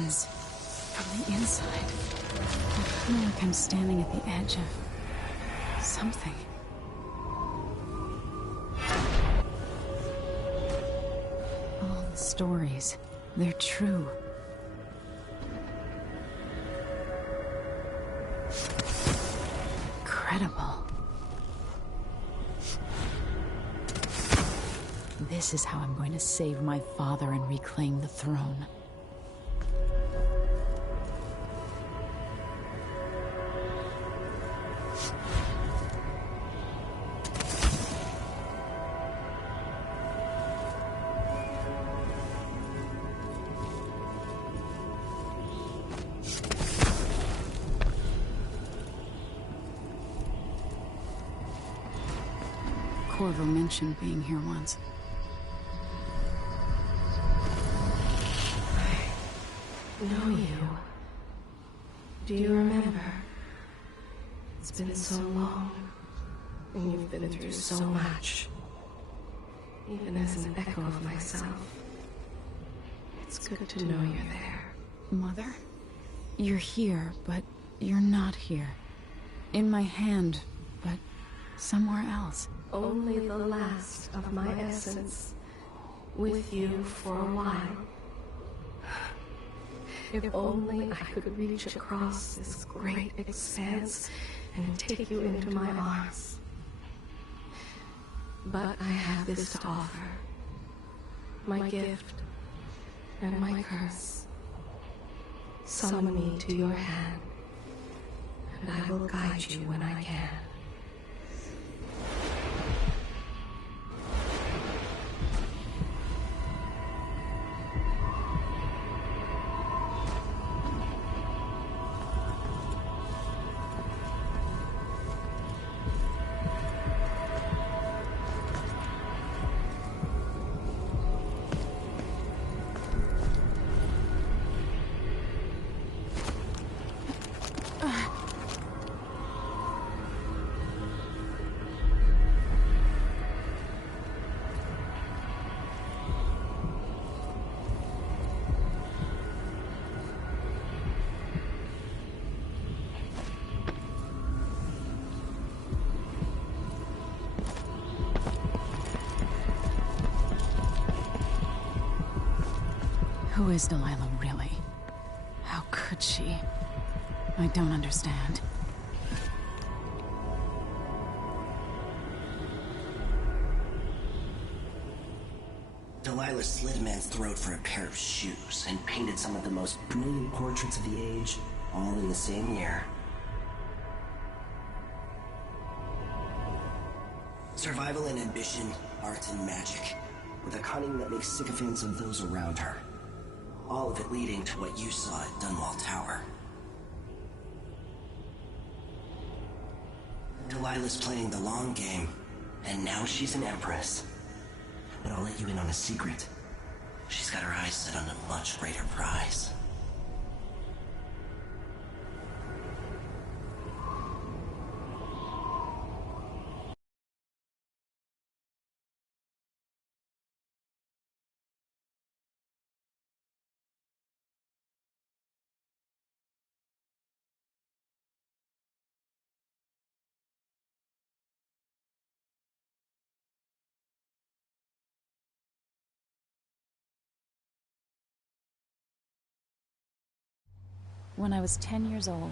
lens from the inside. I feel like I'm standing at the edge of something. All the stories, they're true. Incredible. This is how I'm going to save my father and reclaim the throne. Corvo mentioned being here once. I know you. Do you remember? It's been so long, and you've been through so much. Even as an echo of myself, it's good to know you're there. Mother? You're here, but you're not here. In my hand, but somewhere else. Only the last of my essence, with you for a while. If only I could reach across this great expanse and take you into my arms. But I have this to offer. My gift and my curse. Summon me to your hand, and I will guide you when I can. Who is Delilah, really? How could she? I don't understand. Delilah slit a man's throat for a pair of shoes and painted some of the most brilliant portraits of the age, all in the same year. Survival and ambition, art and magic, with a cunning that makes sycophants of those around her. All of it leading to what you saw at Dunwall Tower. Delilah's playing the long game, and now she's an empress. But I'll let you in on a secret. She's got her eyes set on a much greater prize. When I was 10 years old,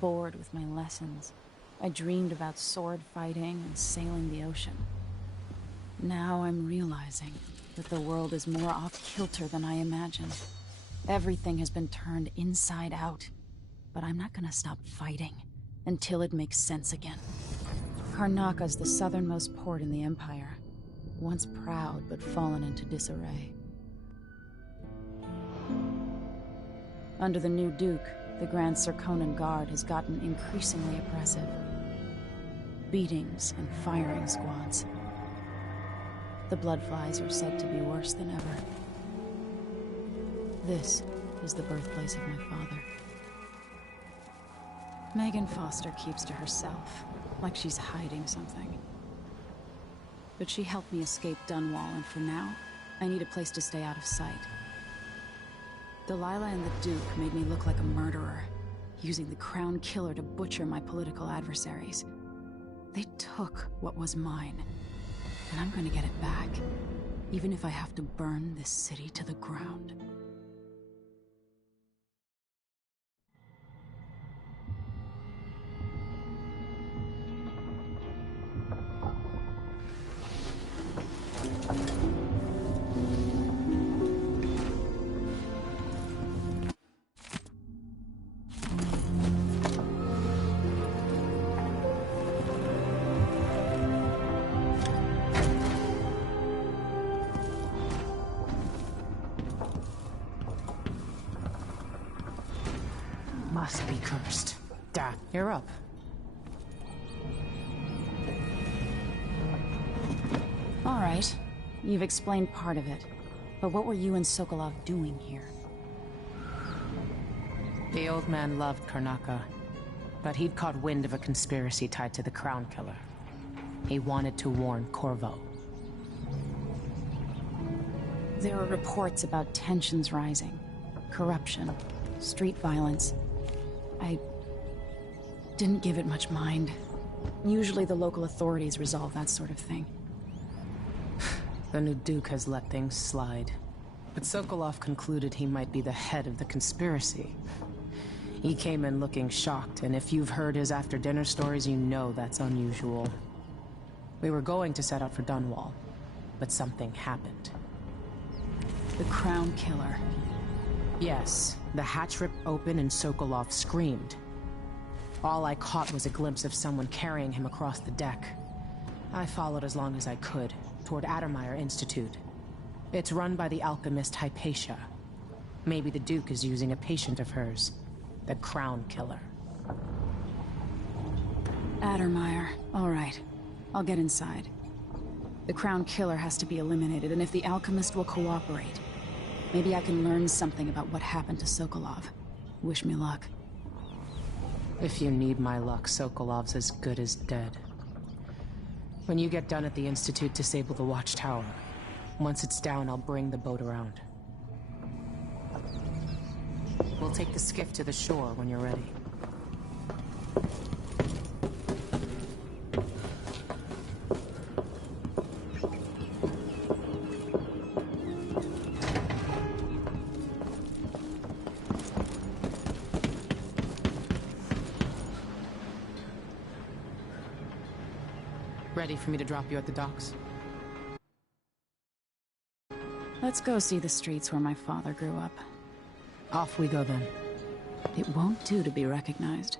bored with my lessons, I dreamed about sword fighting and sailing the ocean. Now I'm realizing that the world is more off-kilter than I imagined. Everything has been turned inside out, but I'm not gonna stop fighting until it makes sense again. Karnaka's the southernmost port in the Empire, once proud but fallen into disarray. Under the new Duke, the Grand Serkonan Guard has gotten increasingly oppressive. Beatings and firing squads. The Bloodflies are said to be worse than ever. This is the birthplace of my father. Megan Foster keeps to herself, like she's hiding something. But she helped me escape Dunwall, and for now, I need a place to stay out of sight. Delilah and the Duke made me look like a murderer, using the Crown Killer to butcher my political adversaries. They took what was mine, and I'm gonna get it back, even if I have to burn this city to the ground. Must be cursed. Dad, you're up. All right. You've explained part of it. But what were you and Sokolov doing here? The old man loved Karnaka, but he'd caught wind of a conspiracy tied to the Crown Killer. He wanted to warn Corvo. There are reports about tensions rising, corruption, street violence. I didn't give it much mind. Usually the local authorities resolve that sort of thing. The new Duke has let things slide. But Sokolov concluded he might be the head of the conspiracy. He came in looking shocked, and if you've heard his after-dinner stories, you know that's unusual. We were going to set out for Dunwall, but something happened. The Crown Killer. Yes, the hatch ripped open and Sokolov screamed. All I caught was a glimpse of someone carrying him across the deck. I followed as long as I could, toward Addermeyer Institute. It's run by the alchemist Hypatia. Maybe the Duke is using a patient of hers, the Crown Killer. Addermeyer. All right. I'll get inside. The Crown Killer has to be eliminated, and if the alchemist will cooperate, maybe I can learn something about what happened to Sokolov. Wish me luck. If you need my luck, Sokolov's as good as dead. When you get done at the Institute, disable the watchtower. Once it's down, I'll bring the boat around. We'll take the skiff to the shore when you're ready. Ready for me to drop you at the docks? Let's go see the streets where my father grew up. Off we go then. It won't do to be recognized.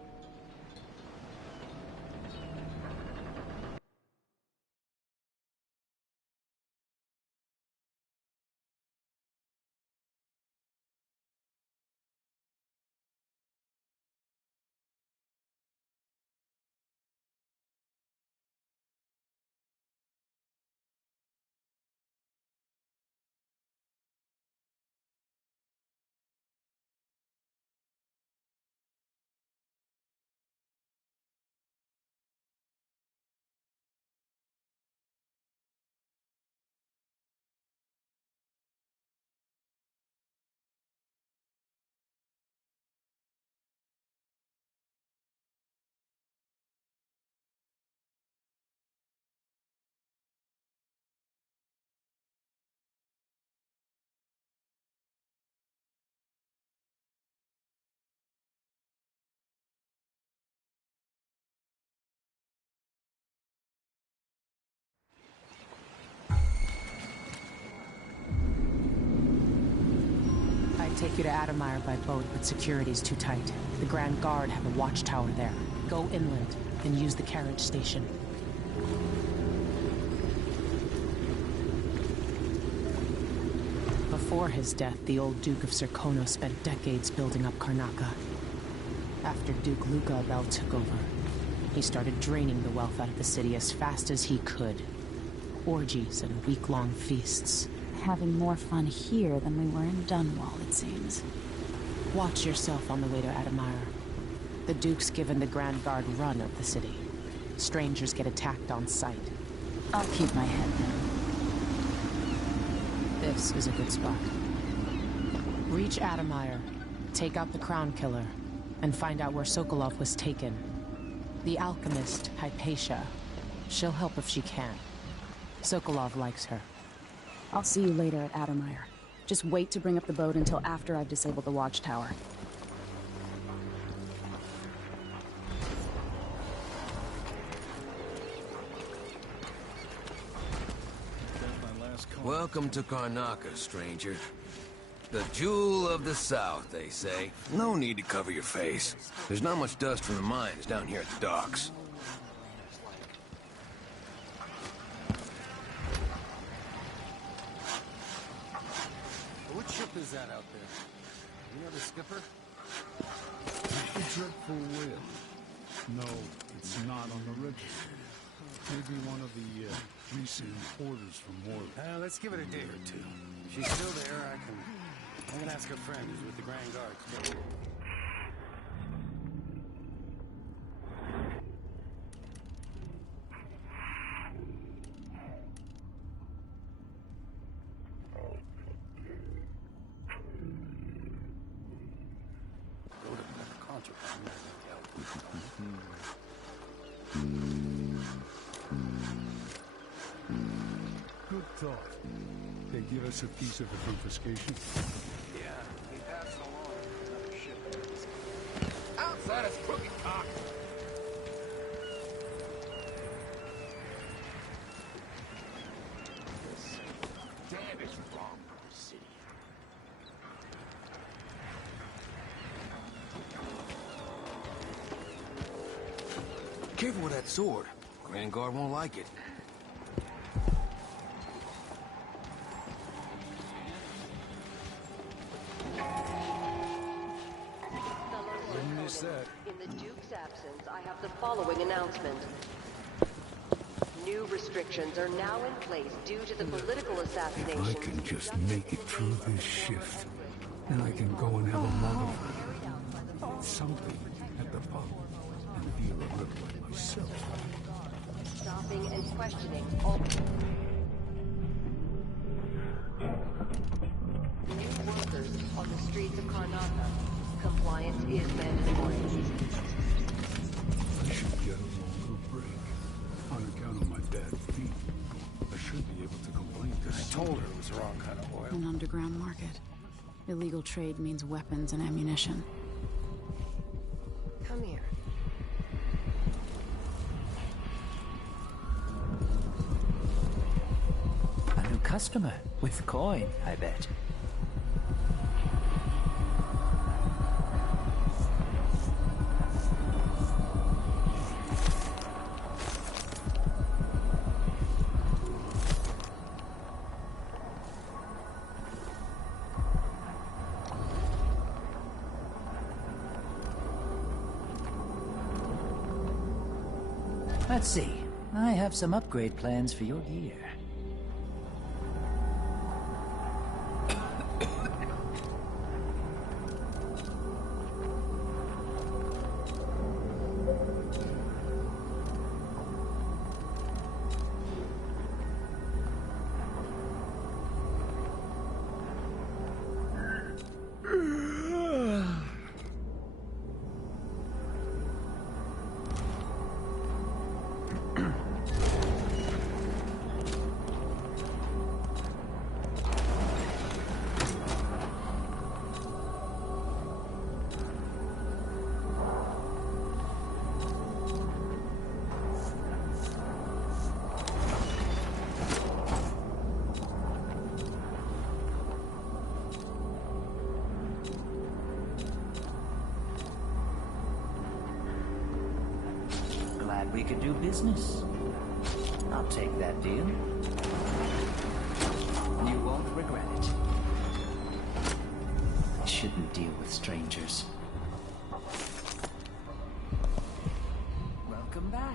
Take you to Addermeyer by boat, but security's too tight. The Grand Guard have a watchtower there. Go inland and use the carriage station. Before his death, the old Duke of Serkono spent decades building up Karnaka. After Duke Luca Abel took over, he started draining the wealth out of the city as fast as he could. Orgies and week-long feasts. Having more fun here than we were in Dunwall, it seems. Watch yourself on the way to Addermeyer. The Duke's given the Grand Guard run of the city. Strangers get attacked on sight. I'll keep my head down. This is a good spot. Reach Adamire, take out the Crown Killer, and find out where Sokolov was taken. The alchemist, Hypatia. She'll help if she can. Sokolov likes her. I'll see you later at Adamire. Just wait to bring up the boat until after I've disabled the watchtower. Welcome to Karnaca, stranger. The jewel of the South, they say. No need to cover your face. There's not much dust from the mines down here at the docks. What ship is that out there? You know the skipper? A dreadful whale. No, it's not on the register. Maybe one of the recent importers from Morley. Let's give it a day or two. If she's still there, I can ask a friend who's with the Grand Guards. Go to the concert. Good thought. They give us a piece of the confiscation. Yeah, we pass it along to another ship. Outside is crooked cock! Damn, it's wrong for the city. Careful with that sword. Grand Guard won't like it. In the Duke's absence, I have the following announcement. New restrictions are now in place due to the political assassination. I can just make it through this shift, and I can go and have a mother. Something at the pub, and feel a little like myself. Stopping and questioning all... New workers on the streets of Karnaca. Compliance is mandatory. I should get a longer break. On account of my bad feet, I should be able to complain to I told her it was the wrong kind of oil. An underground market. Illegal trade means weapons and ammunition. Come here. A new customer with coin, I bet. Let's see. I have some upgrade plans for your gear. Glad we could do business. I'll take that deal. You won't regret it. I shouldn't deal with strangers. Welcome back.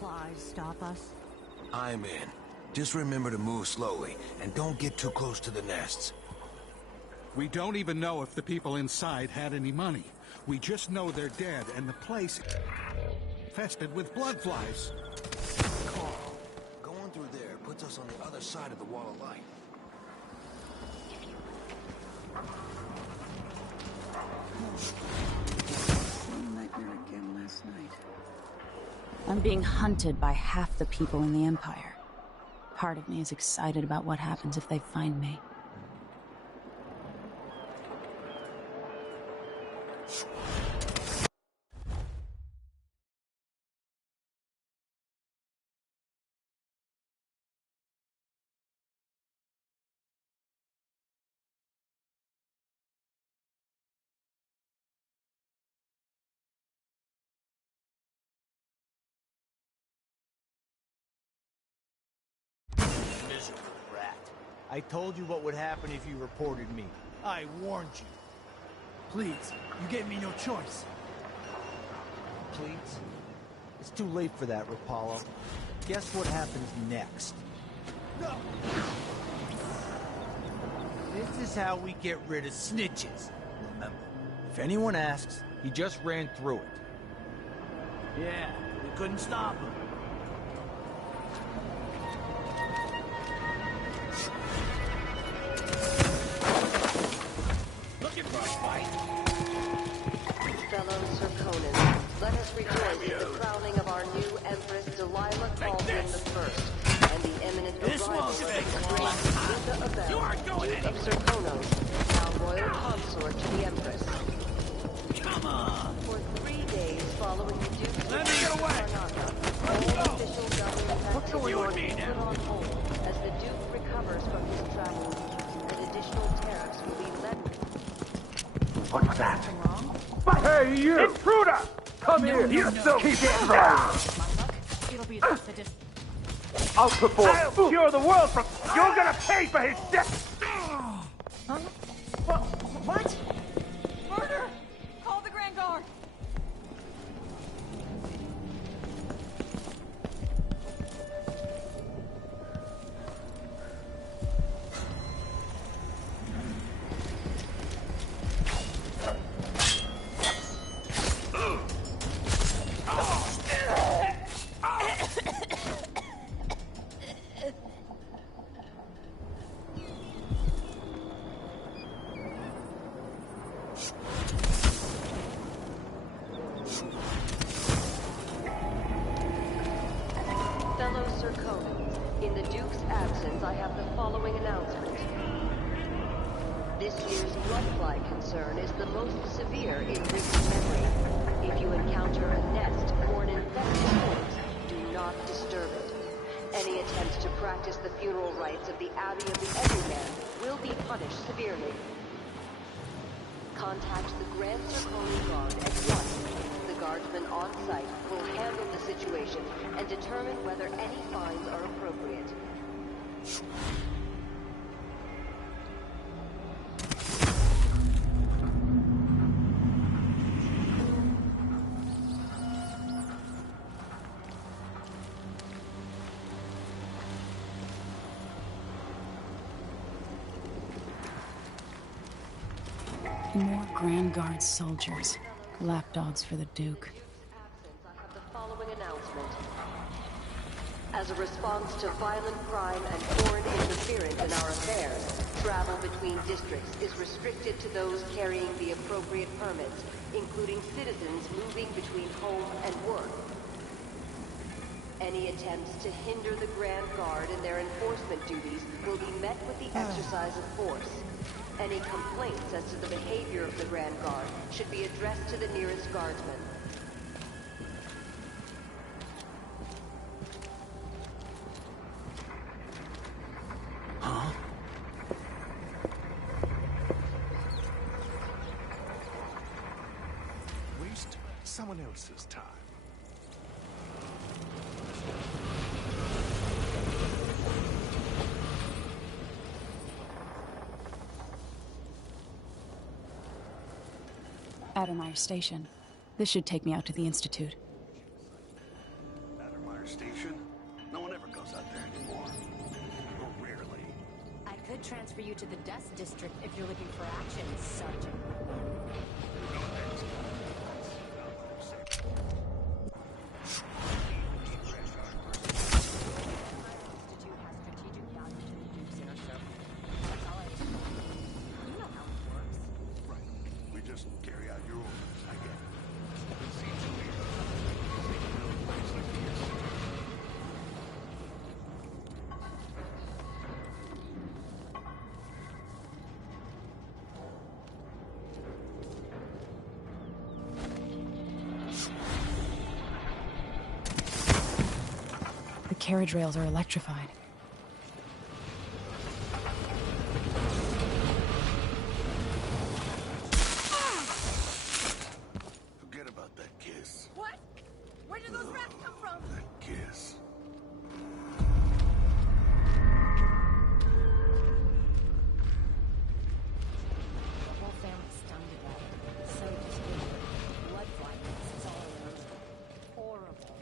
supplies stop us? I'm in. Just remember to move slowly, and don't get too close to the nests. We don't even know if the people inside had any money. We just know they're dead, and the place infested with blood flies. Carl, going through there puts us on the other side of the wall of light. Same nightmare again last night. I'm being hunted by half the people in the Empire. Part of me is excited about what happens if they find me. Miserable rat. I told you what would happen if you reported me. I warned you. Please, you gave me no choice. Please? It's too late for that, Rapallo. Guess what happens next? No! This is how we get rid of snitches. Remember, if anyone asks, he just ran through it. Yeah, we couldn't stop him. Looking for a fight? Fellow Serkonans, let us rejoice in the crowning of our new Empress Delilah Caldwin I, and the imminent arrival of the strange Luca Abel, Duke of Serkonos, now royal consort to the Empress. Come on! For 3 days following the Duke's Let me get away! all official government What's going on activities here will be put now? on hold as the Duke recovers from his travels, and additional tariffs will be levied. What's that? Hey, you! Intruder! Come here! You still keep it down! My luck, it'll be the sadist. I'll cure the world from... You're gonna pay for his death! Huh? What? Murder! Call the Grand Guard! Fellow Serkonans, in the Duke's absence, I have the following announcement. This year's bloodfly concern is the most severe in recent memory. If you encounter a nest or an infested corpse, do not disturb it. Any attempts to practice the funeral rites of the Abbey of the Everyman will be punished severely. Contact the Grand Serkonan Guard at once. The guardsmen on site will handle the situation and determine whether any fines are appropriate. More Grand Guard soldiers. Lapdogs for the Duke. I have the following announcement. As a response to violent crime and foreign interference in our affairs, travel between districts is restricted to those carrying the appropriate permits, including citizens moving between home and work. Any attempts to hinder the Grand Guard in their enforcement duties will be met with the exercise of force. Any complaints as to the behavior of the Grand Guard should be addressed to the nearest guardsman. Huh? Waste someone else's time. Addermeyer Station. This should take me out to the Institute. Addermeyer could transfer you to the Dust District if you're looking for action, Sergeant. We just carry out your orders, I get it. The carriage rails are electrified. Forget about that kiss. What? Where did those rats come from? That kiss. The whole family's stunned to death. So disfigured. Blood flying. It's all around. Horrible.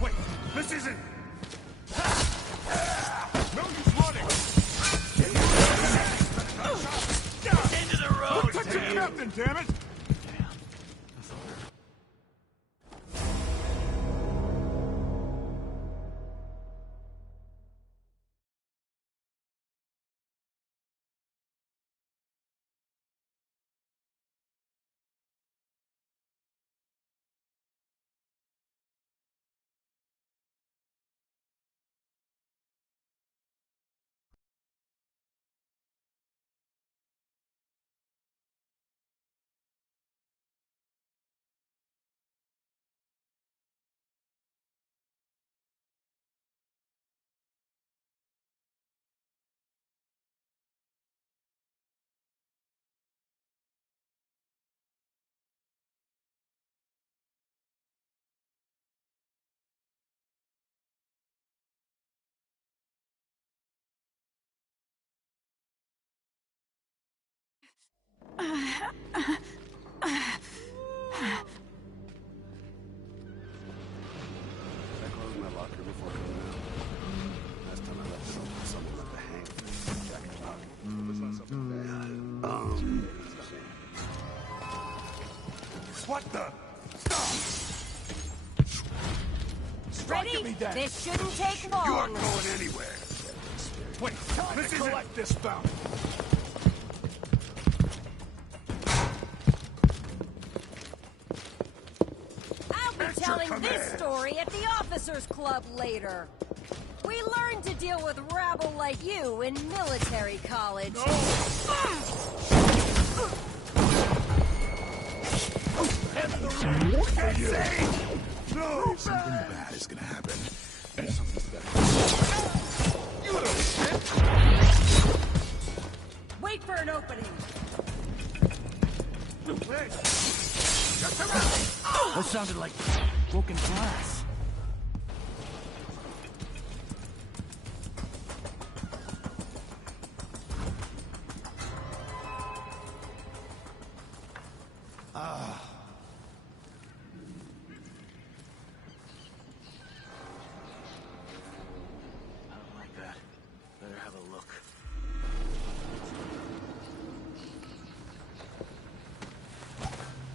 Wait, this isn't... No use running! Into the road! Protect the captain, damn it! Did I close my locker before coming out? Last time I left it open, someone left a hang for jacket pocket. What the? Stop! Ready? Give me that. This shouldn't take long. You aren't going anywhere. Wait, time to collect this bounty. I'll be telling this story at the Officers Club later. We learned to deal with rabble like you in military college. No! Something bad is gonna happen. Something's better. You little shit! Wait for an opening. Hey! Just around! That sounded like broken glass. I don't like that. Better have a look.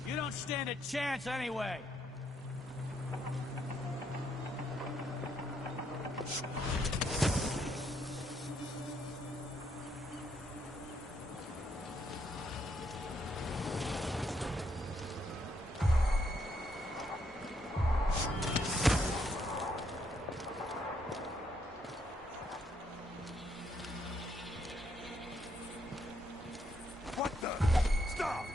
You don't stand a chance anyway. What the? Stop!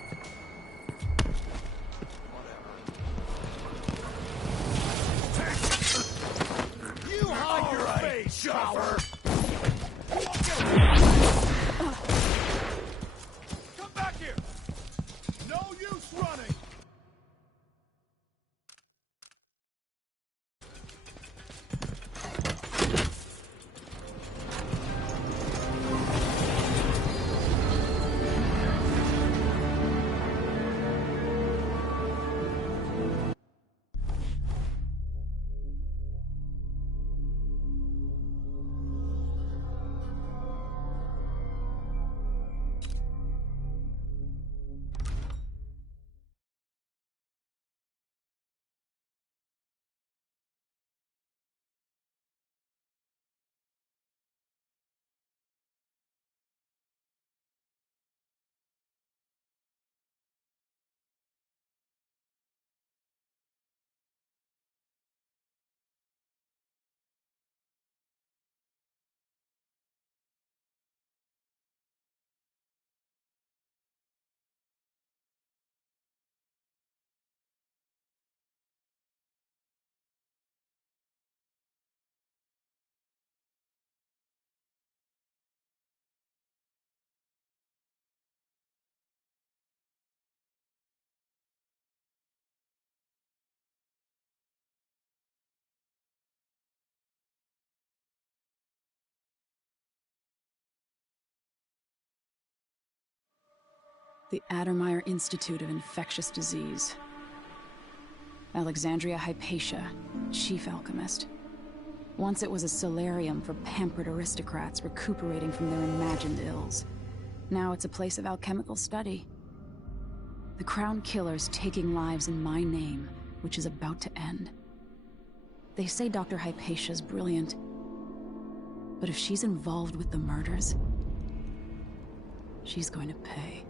You hide your face, coward! The Addermeyer Institute of Infectious Disease. Alexandria Hypatia, chief alchemist. Once it was a solarium for pampered aristocrats recuperating from their imagined ills. Now it's a place of alchemical study. The Crown Killer's taking lives in my name, which is about to end. They say Dr. Hypatia's brilliant, but if she's involved with the murders, she's going to pay.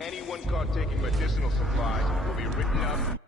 Anyone caught taking medicinal supplies will be written up